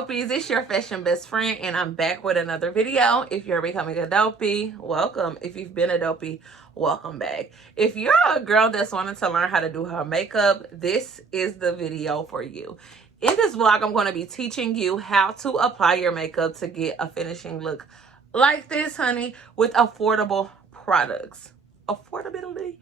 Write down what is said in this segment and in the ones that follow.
dopies, it's your fashion best friend, and I'm back with another video. If you're becoming a dopey, welcome. If you've been a dopey, welcome back. If you're a girl that's wanting to learn how to do her makeup, this is the video for you. In this vlog, I'm going to be teaching you how to apply your makeup to get a finishing look like this, honey, with affordable products. Affordability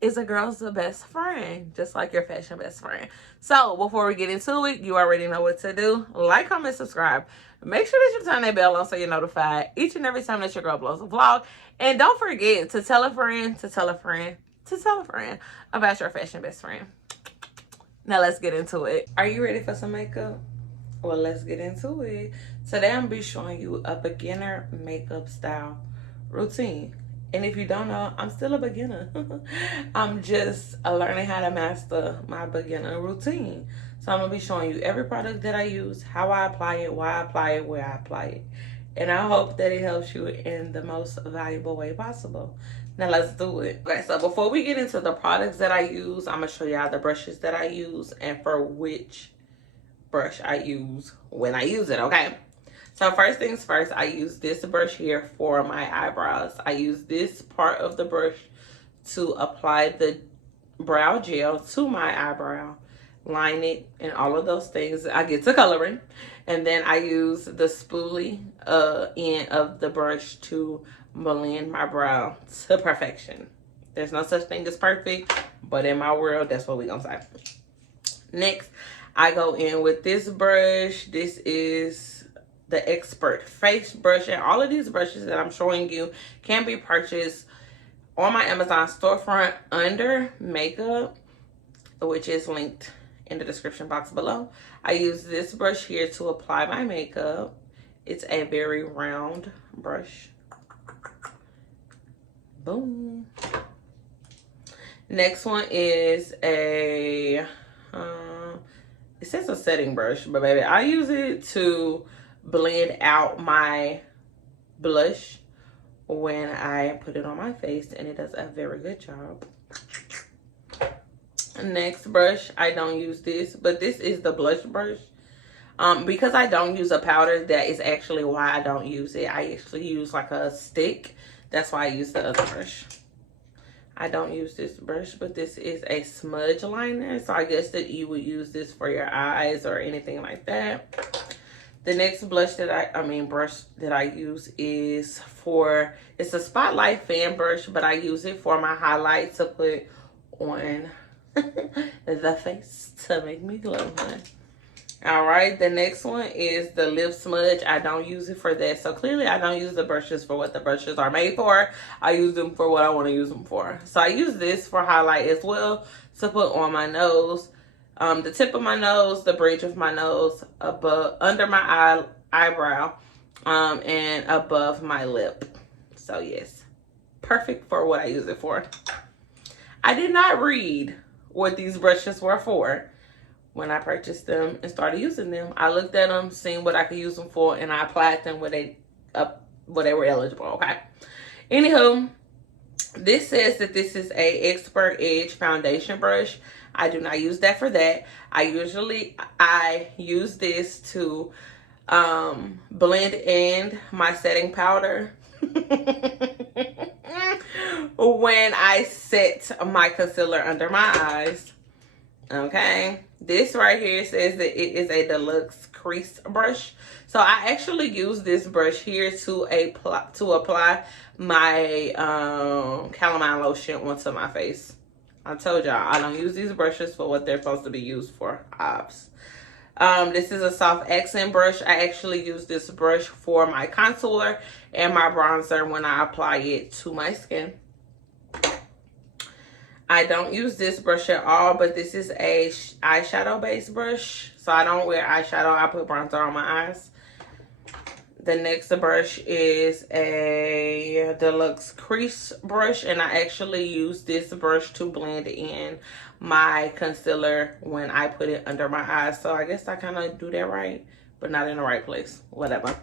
is a girl's best friend, just like your fashion best friend. So before we get into it, you already know what to do. Like, comment, subscribe. Make sure that you turn that bell on so you're notified each and every time that your girl blows a vlog. And don't forget to tell a friend, to tell a friend, to tell a friend about your fashion best friend. Now let's get into it. Are you ready for some makeup? Well, let's get into it. Today I'm going to be showing you a beginner makeup style routine. And if you don't know, I'm still a beginner. I'm just learning how to master my beginner routine. So I'm going to be showing you every product that I use, how I apply it, why I apply it, where I apply it. And I hope that it helps you in the most valuable way possible. Now let's do it. Okay, so before we get into the products that I use, I'm going to show y'all the brushes that I use and for which brush I use when I use it, okay? So first things first, I use this brush here for my eyebrows. I use this part of the brush to apply the brow gel to my eyebrow, line it, and all of those things. I get to coloring. And then I use the spoolie end of the brush to blend my brow to perfection. There's no such thing as perfect, but in my world, that's what we're gonna say. Next, I go in with this brush. This is the Expert Face Brush, and all of these brushes that I'm showing you can be purchased on my Amazon storefront under makeup, which is linked in the description box below. I use this brush here to apply my makeup. It's a very round brush. Boom. Next one is a it says a setting brush, but baby, I use it to blend out my blush when I put it on my face, and it does a very good job. Next brush, I don't use this, but this is the blush brush. Because I don't use a powder, that is actually why I don't use it. I actually use like a stick. That's why I use the other brush. I don't use this brush, but this is a smudge liner, so I guess that you would use this for your eyes or anything like that. The next blush that brush that I use is it's a Spotlight fan brush, but I use it for my highlight to put on the face to make me glow. All right, the next one is the lip smudge. I don't use it for that. So clearly I don't use the brushes for what the brushes are made for. I use them for what I want to use them for. So I use this for highlight as well to put on my nose. The tip of my nose, the bridge of my nose, above, under my eyebrow, and above my lip. So yes, perfect for what I use it for. I did not read what these brushes were for when I purchased them and started using them. I looked at them, seen what I could use them for, and I applied them where they were eligible, okay? Anywho, this says that this is a Expert Edge foundation brush. I do not use that for that. I use this to blend in my setting powder when I set my concealer under my eyes. Okay, this right here says that it is a deluxe crease brush. So I actually use this brush here to apply my calamine lotion onto my face. I told y'all I don't use these brushes for what they're supposed to be used for. This is a soft accent brush. I actually use this brush for my contour and my bronzer when I apply it to my skin. I don't use this brush at all, but this is a eyeshadow based brush. So I don't wear eyeshadow. I put bronzer on my eyes. The next brush is a deluxe crease brush, and I actually use this brush to blend in my concealer when I put it under my eyes. So I guess I kind of do that right, but not in the right place. Whatever.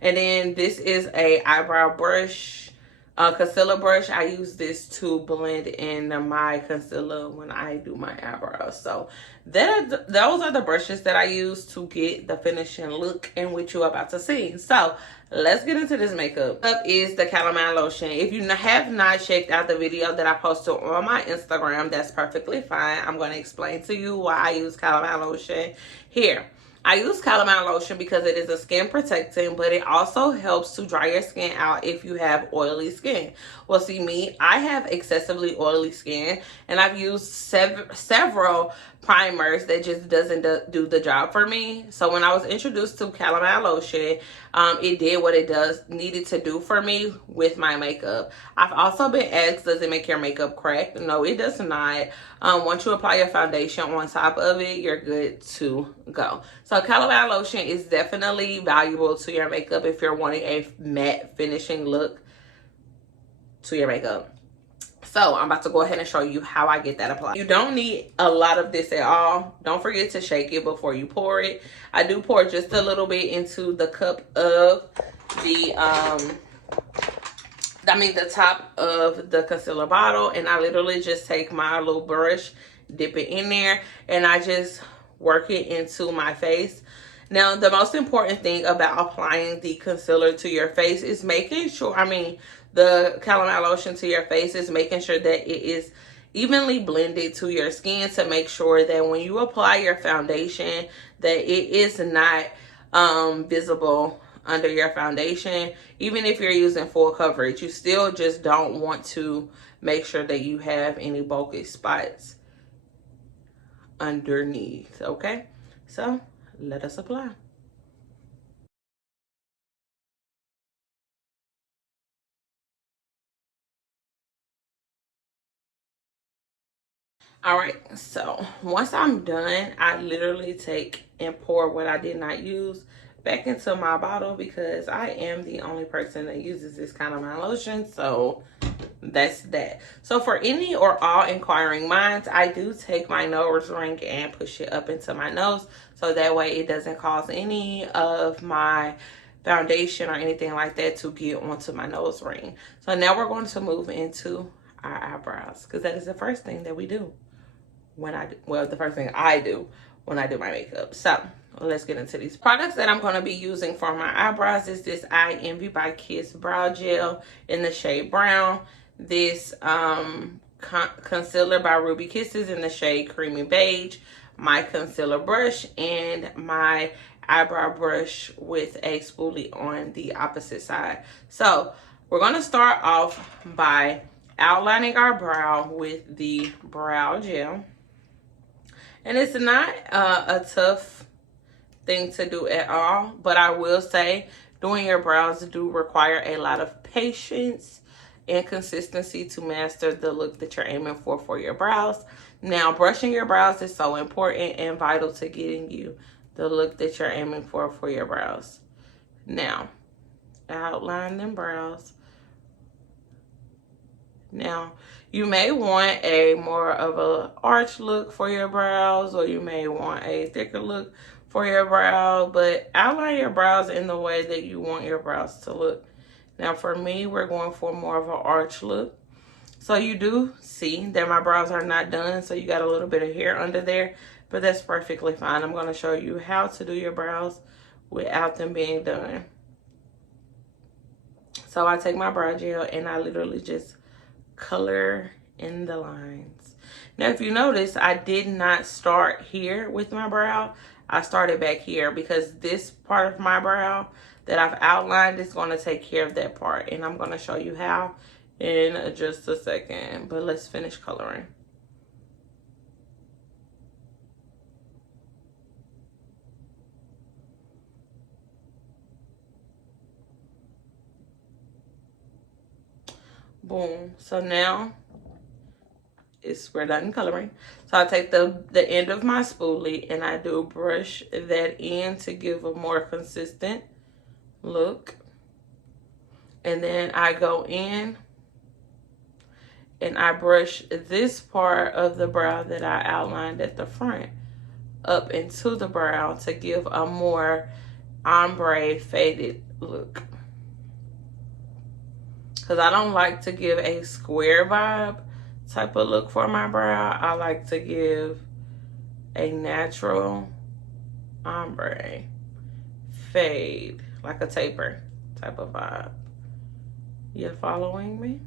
And then this is a eyebrow brush. concealer brush. I use this to blend in my concealer when I do my eyebrows. So those are the brushes that I use to get the finishing look in which you're about to see. So let's get into this makeup. Up is the calamine lotion. If you have not checked out the video that I posted on my Instagram, that's perfectly fine. I'm going to explain to you why I use calamine lotion here. I use calamine lotion because it is a skin protectant, but it also helps to dry your skin out if you have oily skin. Well, see me, I have excessively oily skin, and I've used several primers that just doesn't do the job for me. So when I was introduced to calamine lotion, it did what it needed to do for me with my makeup. I've also been asked, does it make your makeup crack? No, it does not. Once you apply your foundation on top of it, you're good to go. So calamine lotion is definitely valuable to your makeup if you're wanting a matte finishing look to your makeup. So I'm about to go ahead and show you how I get that applied. You don't need a lot of this at all. Don't forget to shake it before you pour it. I do pour just a little bit into the cup of the the top of the concealer bottle, and I literally just take my little brush, dip it in there, and I just work it into my face. Now, the most important thing about applying the concealer to your face is making sure, the calamine lotion to your face is making sure that it is evenly blended to your skin, to make sure that when you apply your foundation, that it is not visible under your foundation. Even if you're using full coverage, you still just don't want to make sure that you have any bulky spots underneath. Okay, so let us apply. All right, so once I'm done, I literally take and pour what I did not use back into my bottle, because I am the only person that uses this kind of my lotion. So that's that. So for any or all inquiring minds, I do take my nose ring and push it up into my nose, so that way it doesn't cause any of my foundation or anything like that to get onto my nose ring. So now we're going to move into our eyebrows, because that is the first thing that we do when the first thing I do when I do my makeup. So let's get into these products that I'm going to be using for my eyebrows. Is this I Envy by Kiss Brow Gel in the shade brown. This concealer by Ruby Kisses in the shade Creamy Beige. My concealer brush and my eyebrow brush with a spoolie on the opposite side. So we're going to start off by outlining our brow with the brow gel. And it's not a tough thing to do at all, but I will say doing your brows do require a lot of patience and consistency to master the look that you're aiming for your brows. Now, brushing your brows is so important and vital to getting you the look that you're aiming for your brows. Now, outline them brows. Now, you may want a more of a arch look for your brows, or you may want a thicker look for your brow, but outline your brows in the way that you want your brows to look. Now, for me, we're going for more of an arch look. So you do see that my brows are not done, so you got a little bit of hair under there, but that's perfectly fine. I'm going to show you how to do your brows without them being done. So I take my brow gel and I literally just color in the lines. Now, if you notice, I did not start here with my brow. I started back here, because this part of my brow that I've outlined is going to take care of that part, and I'm going to show you how in just a second. But let's finish coloring. Boom. So now we're done coloring. So I take the end of my spoolie and I do brush that in to give a more consistent look. And then I go in and I brush this part of the brow that I outlined at the front up into the brow to give a more ombre faded look. because I don't like to give a square vibe type of look for my brow. I like to give a natural ombre fade, like a taper type of vibe. You following me?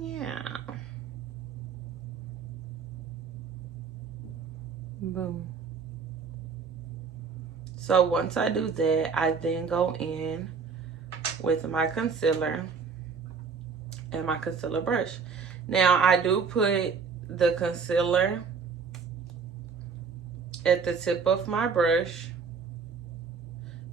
Yeah. Boom. So once I do that, I then go in with my concealer and my concealer brush. Now I do put the concealer at the tip of my brush,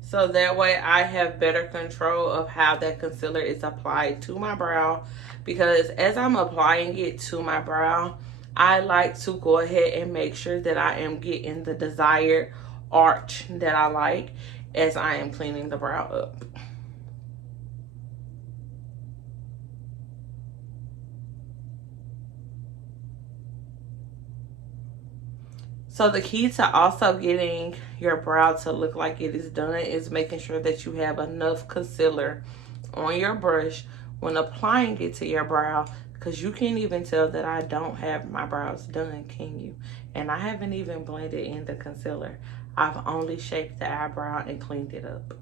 so that way I have better control of how that concealer is applied to my brow, because as I'm applying it to my brow, I like to go ahead and make sure that I am getting the desired arch that I like as I am cleaning the brow up. So the key to also getting your brow to look like it is done is making sure that you have enough concealer on your brush when applying it to your brow, because you can't even tell that I don't have my brows done, can you? And I haven't even blended in the concealer. I've only shaped the eyebrow and cleaned it up.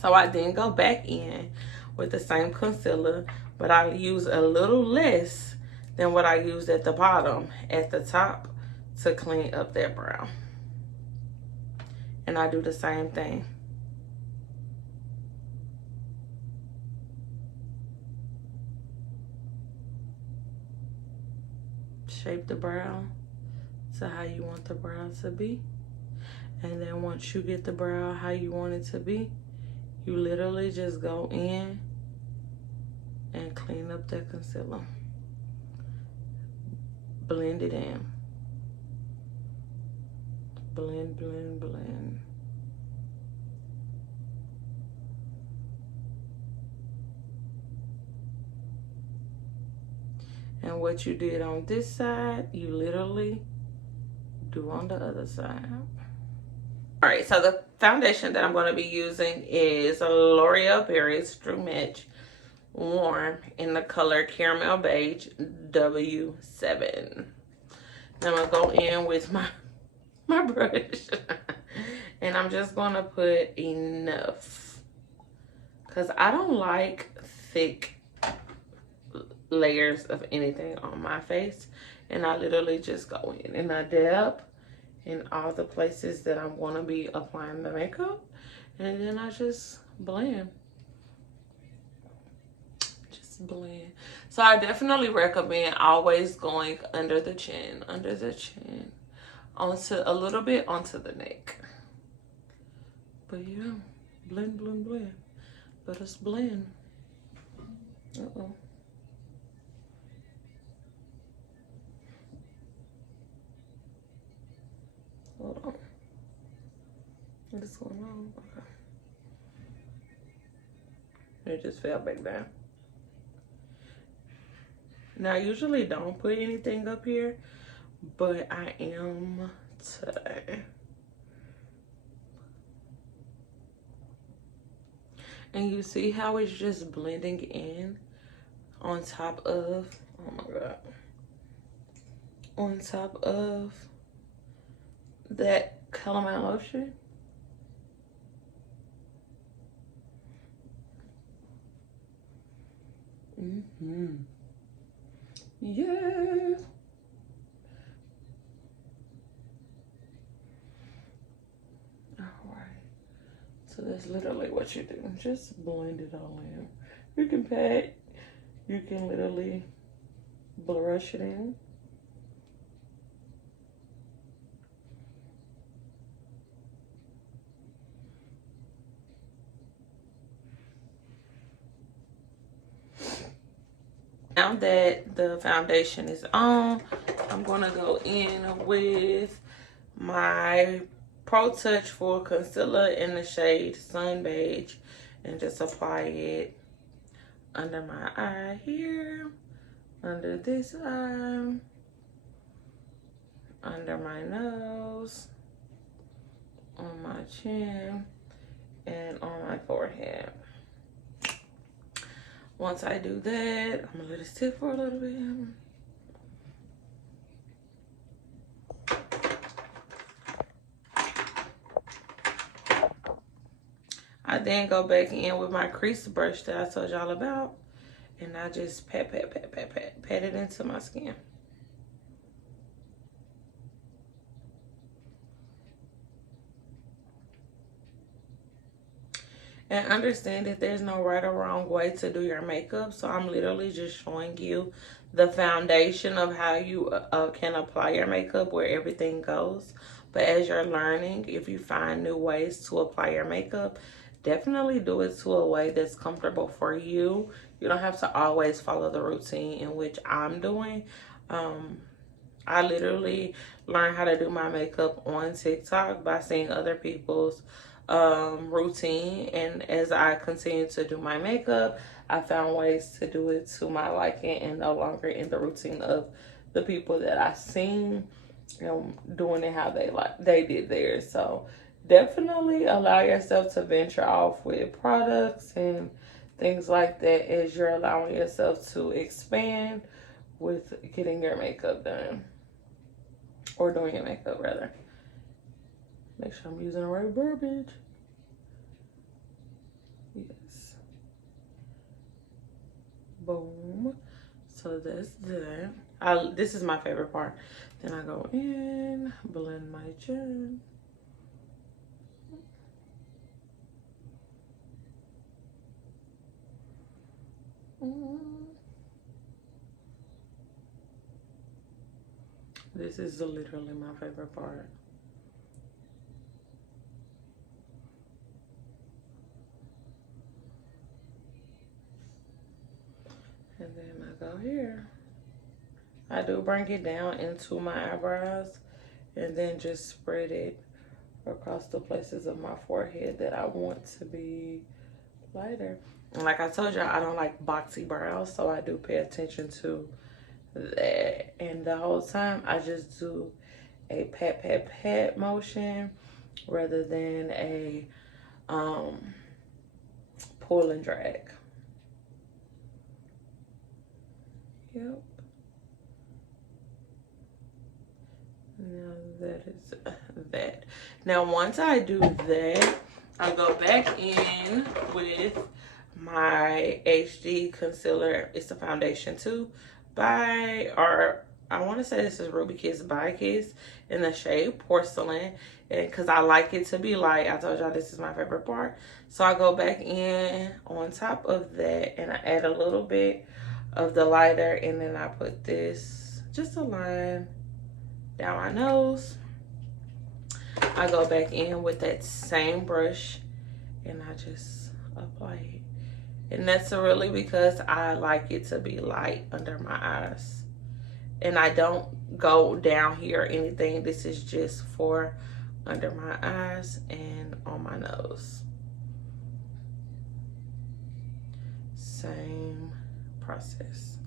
So I then go back in with the same concealer, but I use a little less than what I used at the bottom, at the top, to clean up that brow. And I do the same thing. Shape the brow to how you want the brow to be. And then once you get the brow how you want it to be, you literally just go in and clean up that concealer. Blend it in. Blend, blend, blend. And what you did on this side, you literally do on the other side. All right, so the foundation that I'm going to be using is a L'Oreal Paris True Match Warm in the color Caramel Beige W7. Now I'm going to go in with my brush. And I'm just going to put enough, because I don't like thick layers of anything on my face. And I literally just go in and I dab in all the places that I'm going to be applying the makeup, and then I just blend. Just blend. So I definitely recommend always going under the chin, onto a little bit onto the neck. But yeah, blend, blend, blend. Let us blend. Uh-oh. Hold on. What is going on? Okay. It just fell back down. Now, I usually don't put anything up here, but I am today. And you see how it's just blending in on top of, oh my God, on top of that calamine lotion. Yeah. All right. So that's literally what you do. Just blend it all in. You can pat. You can literally brush it in. Now that the foundation is on, I'm gonna go in with my Pro Touch Full Concealer in the shade Sun Beige and just apply it under my eye here, under this eye, under my nose, chin and on my forehead. Once I do that, I'm gonna let it sit for a little bit. I then go back in with my crease brush that I told y'all about, and I just pat it into my skin. And understand that there's no right or wrong way to do your makeup. So I'm literally just showing you the foundation of how you can apply your makeup, where everything goes. But as you're learning, if you find new ways to apply your makeup, definitely do it to a way that's comfortable for you. You don't have to always follow the routine in which I'm doing. I literally learned how to do my makeup on TikTok by seeing other people's routine, and as I continue to do my makeup, I found ways to do it to my liking and no longer in the routine of the people that I seen, you know, doing it how they did theirs. So definitely allow yourself to venture off with products and things like that as you're allowing yourself to expand with getting your makeup done, or doing your makeup rather. Make sure I'm using the right verbiage. Yes. Boom. So that's that. This is my favorite part. Then I go in, blend my chin. This is literally my favorite part. And then I go here. I do bring it down into my eyebrows and then just spread it across the places of my forehead that I want to be lighter. And like I told y'all, I don't like boxy brows, so I do pay attention to that. And the whole time I just do a pat motion rather than a pull and drag. Yep. Now that is that. Now once I do that, I go back in with my HD concealer. It's a foundation too, or I want to say this is Ruby Kiss by Kiss in the shade Porcelain, and because I like it to be light. I told y'all this is my favorite part. So I go back in on top of that and I add a little bit of the lighter, and then I put this, just a line down my nose. I go back in with that same brush and I just apply it. And that's really because I like it to be light under my eyes. And I don't go down here or anything. This is just for under my eyes and on my nose. Same process.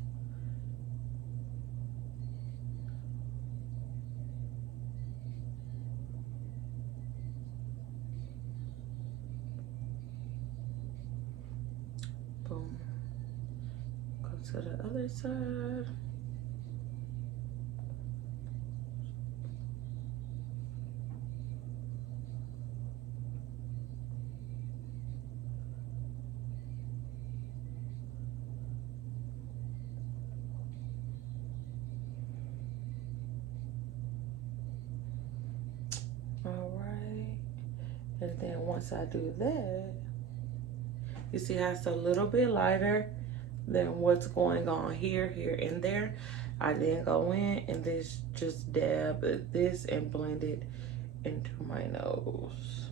Boom. Go to the other side. And then once I do that, you see how it's a little bit lighter than what's going on here, and there. I then go in and just dab this and blend it into my nose.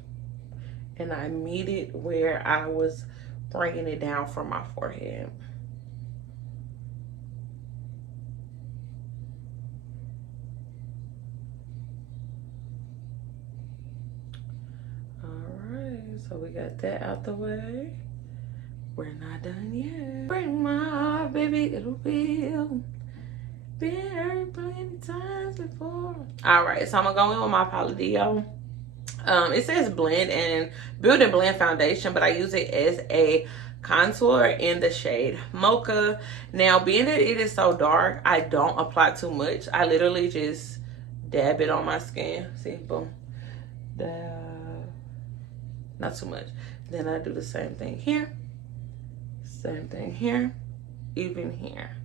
And I meet it where I was bringing it down from my forehead. So we got that out the way. We're not done yet. Break my heart, baby, it'll feel. Been hurt plenty times before. All right, so I'm gonna go in with my Palladio It says blend and build and blend foundation, but I use it as a contour in the shade Mocha. Now, being that it is so dark, I don't apply too much. I literally just dab it on my skin. See, boom, dab, not too much. Then I do the same thing here, same thing here, even here.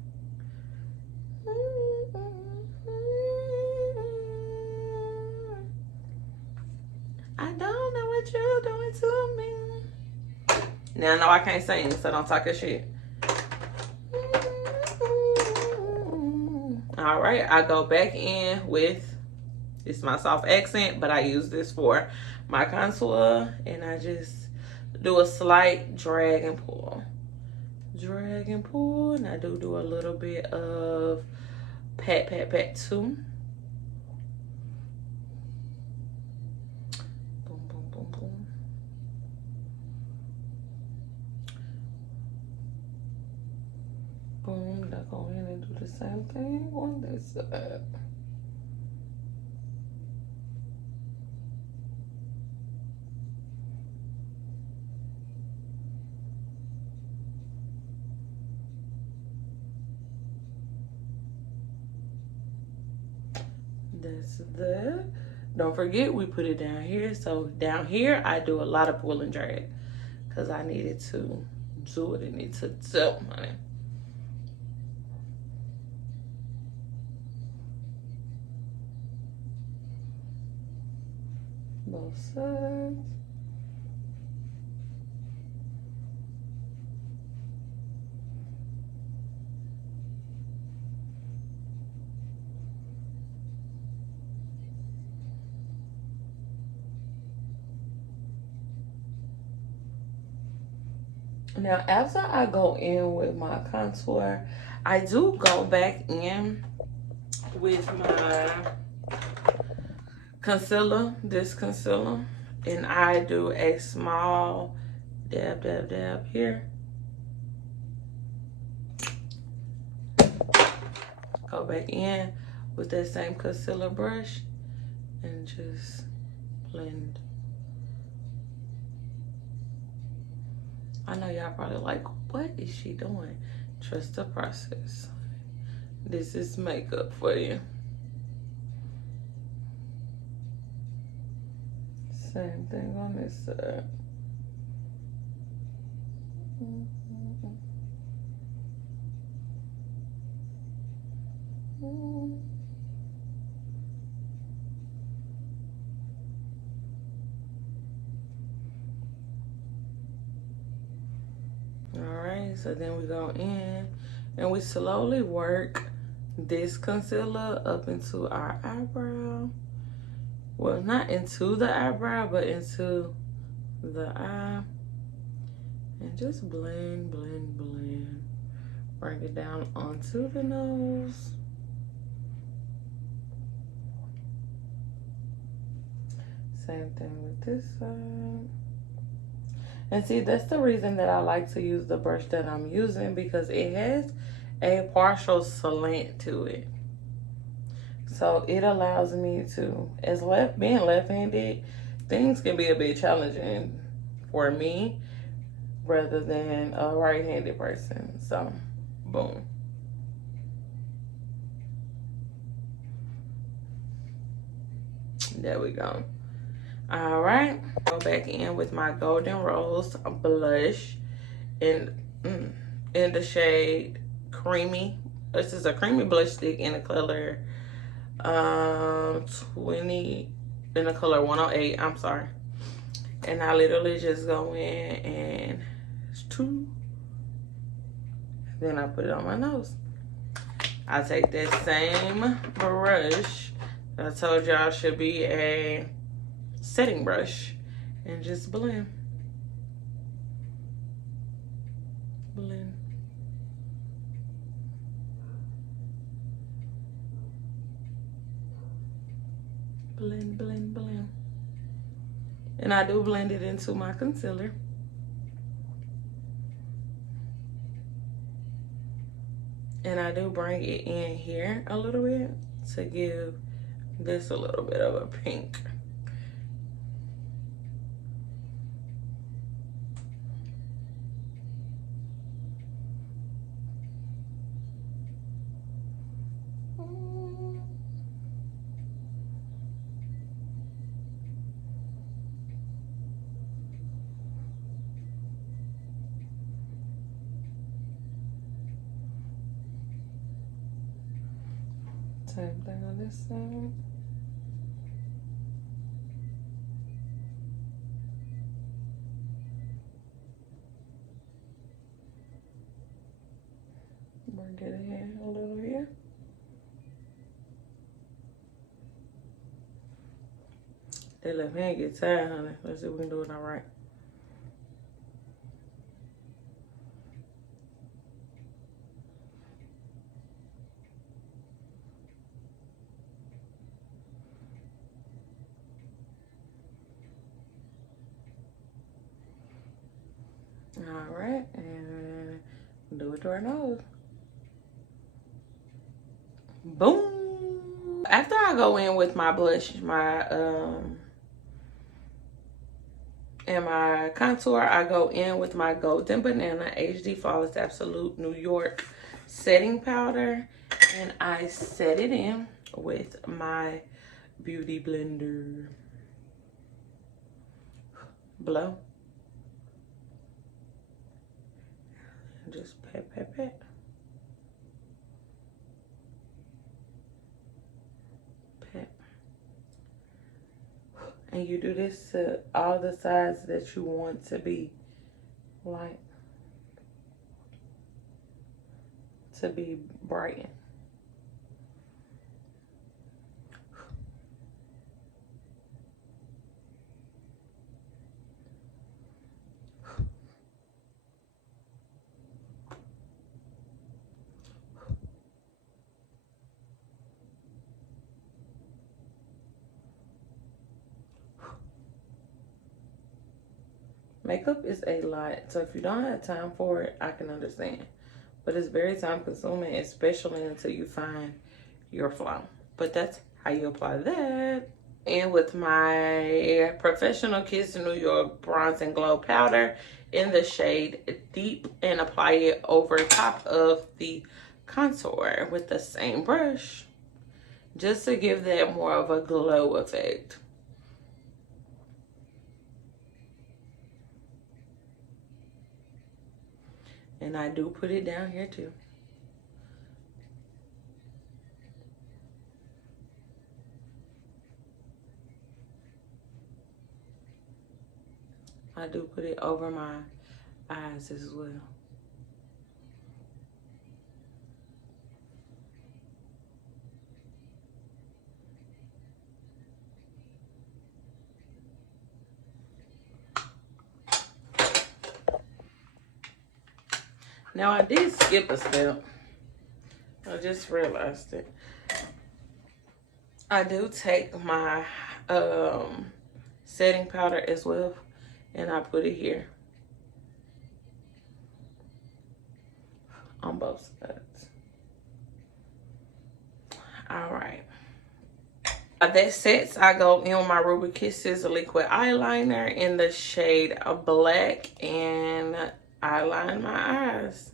I don't know what you're doing to me. Now, no, I can't sing, so don't talk your shit. All right, I go back in with, it's my soft accent, but I use this for my contour, and I just do a slight drag and pull. Drag and pull, and I do a little bit of pat, pat, pat too. Boom, boom, boom, boom. Boom, I go in and do the same thing on this side. That's that. Don't forget, we put it down here. So down here, I do a lot of pull and drag because I needed to do what it needs to do, honey. Both sides. Now, after I go in with my contour, I do go back in with my concealer, this concealer, and I do a small dab, dab, dab here. Go back in with that same concealer brush and just blend. I know y'all probably like, what is she doing? Trust the process. This is makeup for you. Same thing on this side. Alright, so then we go in and we slowly work this concealer up into our eyebrow. Well, not into the eyebrow, but into the eye. And just blend, blend, blend. Bring it down onto the nose. Same thing with this side. And see, that's the reason that I like to use the brush that I'm using, because it has a partial slant to it. So it allows me to, as being left-handed, things can be a bit challenging for me rather than a right-handed person. So, boom. There we go. All right, go back in with my Golden Rose blush in the shade Creamy. This is a creamy blush stick in the color 20, in the color 108. I'm sorry. And I literally just go in and it's two. Then I put it on my nose. I take that same brush that I told y'all should be a setting brush and just blend. Blend. Blend, blend, blend. And I do blend it into my concealer. And I do bring it in here a little bit to give this a little bit of a pink. Same thing on this side. Bring it in a little here. That left hand get tired, honey. Let's see if we can do it all right. All right, and do it to our nose. Boom. After I go in with my blush, and my contour, I go in with my Golden Banana HD Flawless Absolute New York setting powder, and I set it in with my beauty blender. Blow. Just pat, pat, pat. Pat. And you do this to all the sides that you want to be light, to be brightened. Makeup is a lot, so if you don't have time for it, I can understand. But it's very time consuming, especially until you find your flow. But that's how you apply that. And with my Professional Kiss New York Bronze and Glow Powder in the shade Deep, and apply it over top of the contour with the same brush, just to give that more of a glow effect. And I do put it down here too. I do put it over my eyes as well. Now I did skip a step. I just realized it. I do take my setting powder as well, and I put it here on both sides. All right. That sets, I go in with my Ruby Kisses liquid eyeliner in the shade of Black, and I line my eyes.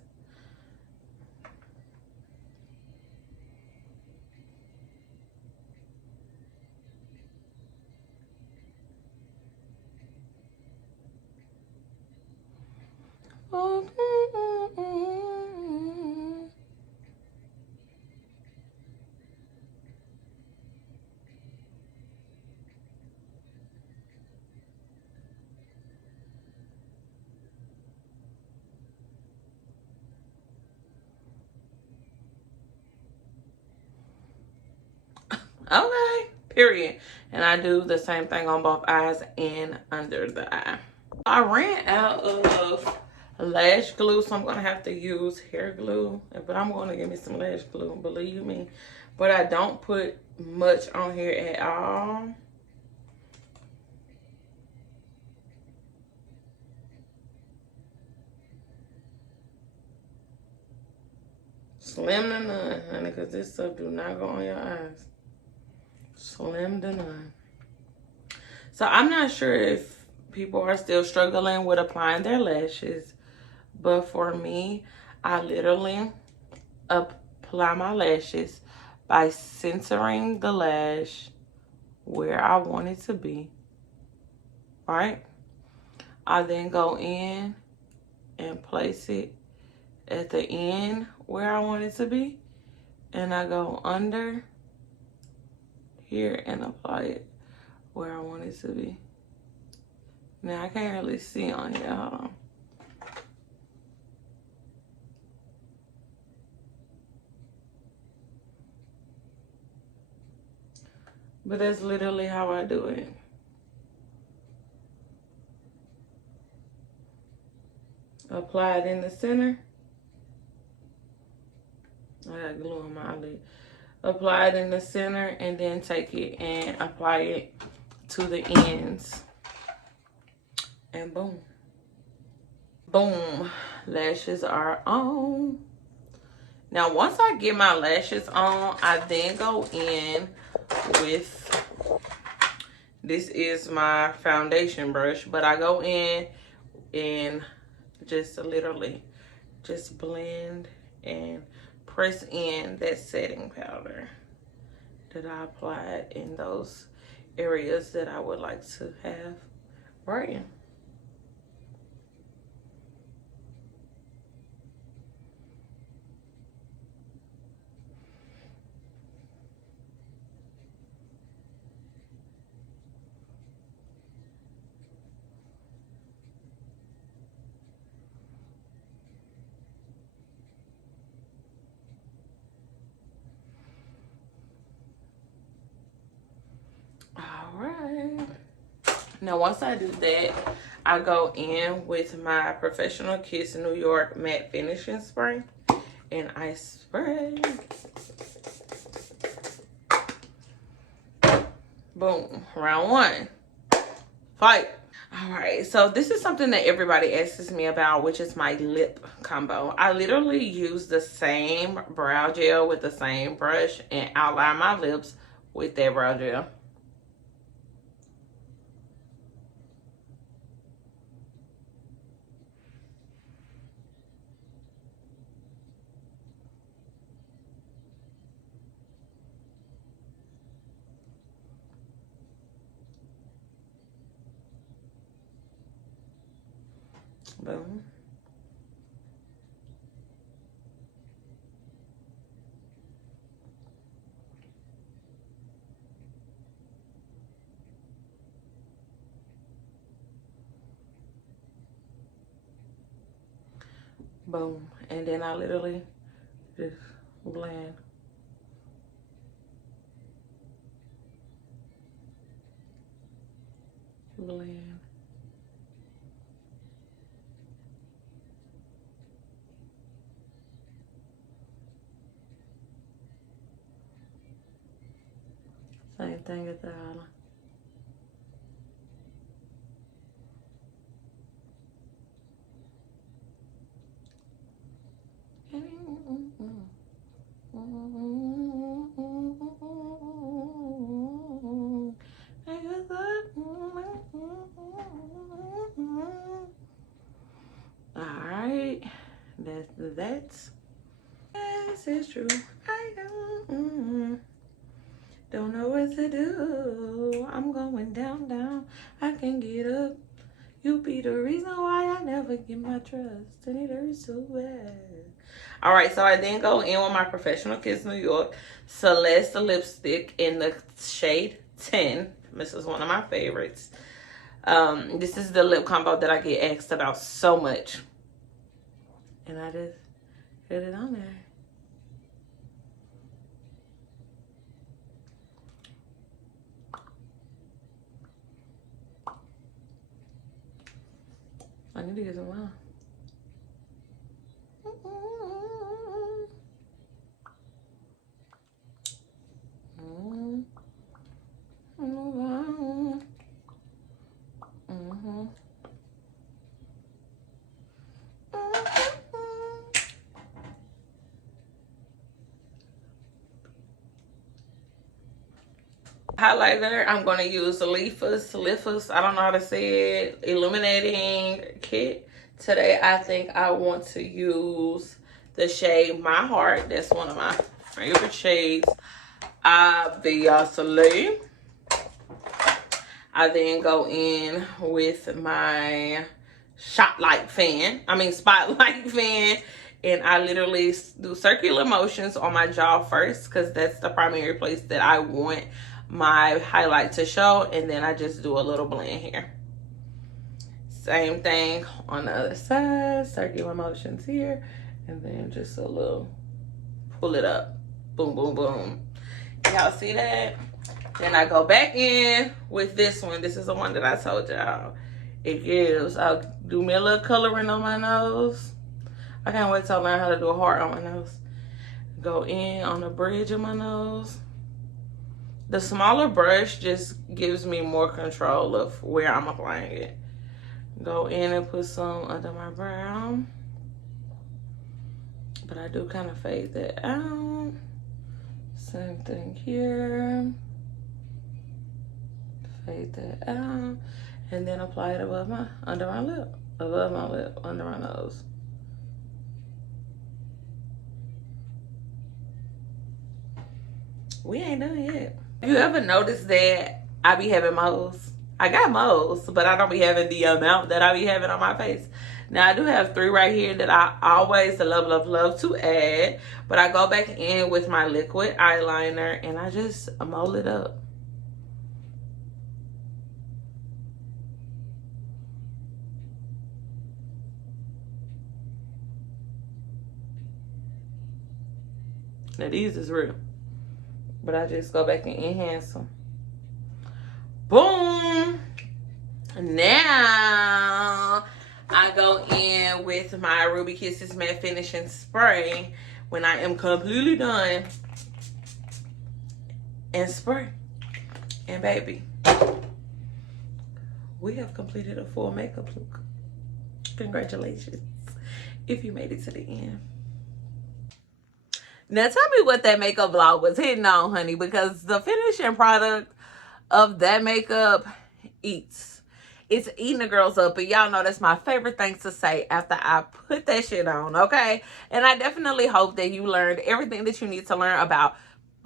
Okay, period. And I do the same thing on both eyes and under the eye. I ran out of lash glue, so I'm gonna have to use hair glue, but I'm gonna get me some lash glue, believe me. But I don't put much on here at all. Slim to none, honey, because this stuff do not go on your eyes. Slim to none. So I'm not sure if people are still struggling with applying their lashes, but for me, I literally apply my lashes by centering the lash where I want it to be. Right? I then go in and place it at the end where I want it to be. And I go under here and apply it where I want it to be. Now I can't really see on here. Hold on. But that's literally how I do it. Apply it in the center. I got glue on my eyelid. Apply it in the center and then take it and apply it to the ends. And boom. Boom. Lashes are on. Now, once I get my lashes on, I then go in with, this is my foundation brush, but I go in and just literally just blend and press in that setting powder that I applied in those areas that I would like to have brighten. Alright. Now once I do that, I go in with my Professional Kiss New York Matte Finishing Spray. And I spray. Boom. Round one. Fight. Alright, so this is something that everybody asks me about, which is my lip combo. I literally use the same brow gel with the same brush and outline my lips with that brow gel. Boom. Boom. And then I literally just blend. Blend. Same thing at the outline. Alright, that's that. Yes, it's true. I don't know what to do. I'm going down, down. I can get up. You be the reason why I never get my trust, and it hurts so bad. All right, so I then go in with my Professional Kiss New York Celeste lipstick in the shade 10. This is one of my favorites. This is the lip combo that I get asked about so much. And I just put it on there. I need to get some more. Highlighter, I'm going to use Lifa's, I don't know how to say it, Illuminating Kit. Today, I think I want to use the shade My Heart. That's one of my favorite shades. Obviously. I then go in with my spotlight fan, and I literally do circular motions on my jaw first because that's the primary place that I want my highlight to show, and then I just do a little blend here. Same thing on the other side, circular motions here, and then just a little pull it up. Boom, boom, boom. Y'all see that? Then I go back in with this one. This is the one that I told y'all. I'll do me a little coloring on my nose. I can't wait till I learn how to do a heart on my nose. Go in on the bridge of my nose. The smaller brush just gives me more control of where I'm applying it. Go in and put some under my brow. But I do kind of fade that out. Same thing here. Fade that out, and then apply it above my under my lip, under my nose. We ain't done yet. Have you ever noticed that I be having moles? I got moles, but I don't be having the amount that I be having on my face. Now I do have 3 right here that I always love to add, but I go back in with my liquid eyeliner and I just mole it up. Now these is real, but I just go back and enhance them. Boom. Now I go in with my Ruby Kisses Matte Finishing Spray when I am completely done, and spray. And baby, we have completed a full makeup look. Congratulations if you made it to the end. Now tell me what that makeup vlog was hitting on, honey, because the finishing product of that makeup eats. It's eating the girls up, but y'all know that's my favorite thing to say after I put that shit on, okay? And I definitely hope that you learned everything that you need to learn about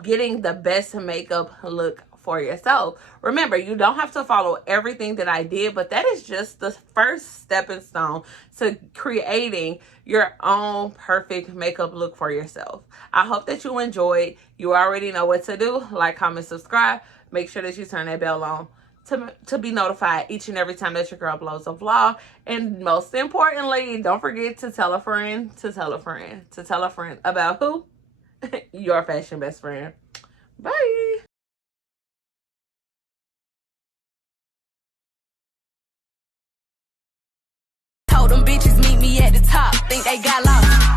getting the best makeup look for yourself. Remember, you don't have to follow everything that I did, but that is just the first stepping stone to creating your own perfect makeup look for yourself. I hope that you enjoyed. You already know what to do. Like, comment, subscribe. Make sure that you turn that bell on to be notified each and every time that your girl uploads a vlog. And most importantly, don't forget to tell a friend to tell a friend to tell a friend about who? Your fashion best friend. Bye. Told them bitches meet me at the top, think they got lost.